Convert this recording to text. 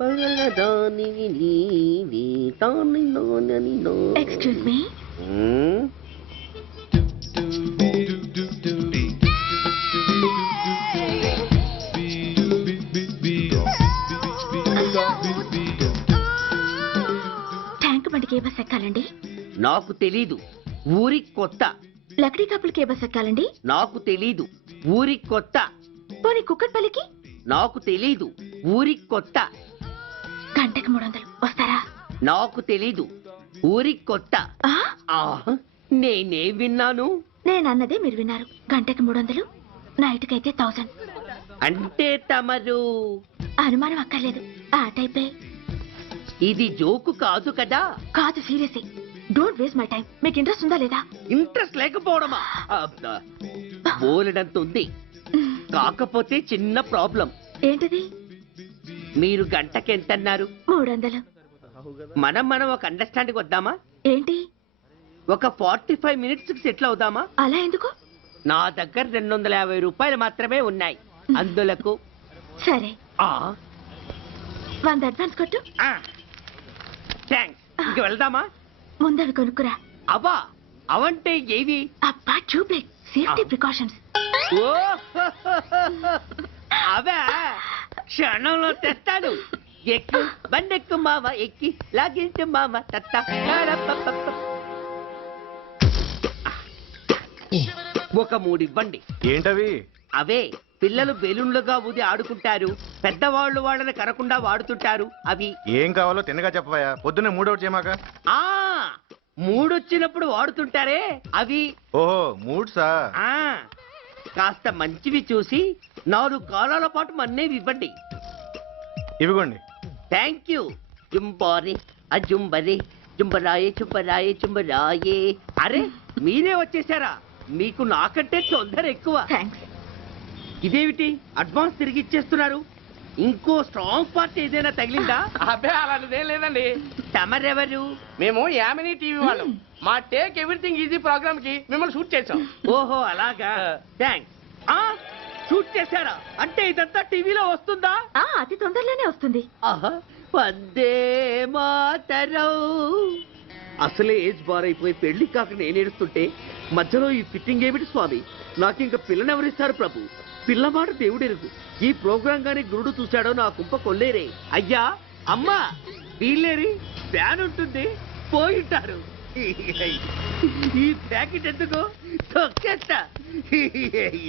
పగలదానివి నీవే తానిలోనని నా. Excuse me. Tank బండికి ఏ బస్ ఎక్కాలండి? నాకు తెలీదు, ఊరి కొత్త. లక్డీ కప్పులకి ఏ బస్ ఎక్కాలండి? నాకు తెలీదు, ఊరి కొత్త. పోనీ కుక్కట్పల్లికి? నాకు తెలీదు, ఊరి కొత్త. గంటకి 300 వస్తారా? నాకు తెలీదు, ఊరి కొత్త. ఆ? నేనే విన్నాను. నేనన్నదే మీరు విన్నారు. గంటకి 300, నైట్కైతే 1000. అంటే తమరు అనుమానం అక్కర్లేదు, ఆ టైపే. ఇది జోకు కాదు కదా? కాదు, serious. Don't waste my time. మీకు ఇంట్రెస్ట్ ఉందా లేదా? ఇంట్రెస్ట్ లేకపోవడమా? బోలెడంత ఉంది, కాకపోతే చిన్న ప్రాబ్లం. ఏంటిది? మీరు గంటకి ఎంతన్నారు? 300. మనం ఒక అండర్స్టాండింగ్ వద్దామా? ఏంటి? ఒక 45 మినిట్స్ సెటిల్ అవుదామా? అలా ఎందుకు? నా దగ్గర 250 రూపాయలు మాత్రమే ఉన్నాయి. అందులకు సరే, ఆ 100 అడ్వాన్స్ కొట్టు. థ్యాంక్స్. ఇంక వెళ్దామా? ముందవి కొనుక్కురా. అవా అవంటే ఏవి? అబ్బా, ట్యూబ్లైట్, సేఫ్టీ ప్రికాషన్స్. ఓ అవే క్షణంలో తెస్తాను. ఎక్కు బండెక్కు మామ, ఎక్కి లాగించు మామ. తత్త ఒక 3 ఇవ్వండి. ఏంటవి? అవే పిల్లలు బెలూన్లుగా ఊది ఆడుకుంటారు, పెద్దవాళ్ళు వాళ్ళని కరకుండా వాడుతుంటారు. అవి ఏం కావాలో తిన్నగా చెప్పవయ్యా. పొద్దున్నే మూడవుట్ చేయమాక. ఆ మూడొచ్చినప్పుడు వాడుతుంటారే అవి. ఓహో, మూడ్సా? ఆ కాస్త మంచివి చూసి 4 కాలాల పాటు మన్నేవి ఇవ్వండి. ఇవిగోండి. Thank you. జుంబారే అజుంబరే జుంబరాయే చుంబరాయే చుంబరాయే. అరే మీరే వచ్చేసారా? మీకు నాకంటే తొందర ఎక్కువ. థ్యాంక్స్. ఇదేమిటి అడ్వాన్స్ తిరిగి ఇచ్చేస్తున్నారు? ఇంకో స్ట్రాంగ్ పార్ట్ ఏదైనా తగిలిందా? అబ్బే అలాంటిదేం లేదండి. తమరెవరు? మేము యామినీ టీవీ వాళ్ళం. మా టేక్ ఎవ్రీథింగ్ ఈజీ ప్రోగ్రామ్ కి మిమ్మల్ని షూట్ చేసాం. ఓహో అలాగా, థ్యాంక్స్. షూట్ చేశారా? అంటే ఇదంతా టీవీలో వస్తుందా? అతి తొందరలోనే వస్తుంది. ఆహా, వందే మాతరం. అసలే ఏజ్ బార్ అయిపోయి పెళ్లి కాక నేనేడుస్తుంటే మధ్యలో ఈ ఫిట్టింగ్ ఏమిటి స్వామి? నాకు ఇంకా పిల్లనెవరిస్తారు ప్రభు? పిల్లమాట దేవుడెరుగు. ఈ ప్రోగ్రాం గాని గురుడు చూశాడో నా కుంప కొల్లేరే. అయ్యా అమ్మా వీళ్ళేరి, ఫ్యాన్ ఉంటుంది, పోయింటారు. ఈ ప్యాకెట్ ఎందుకు తొక్కేస్తా.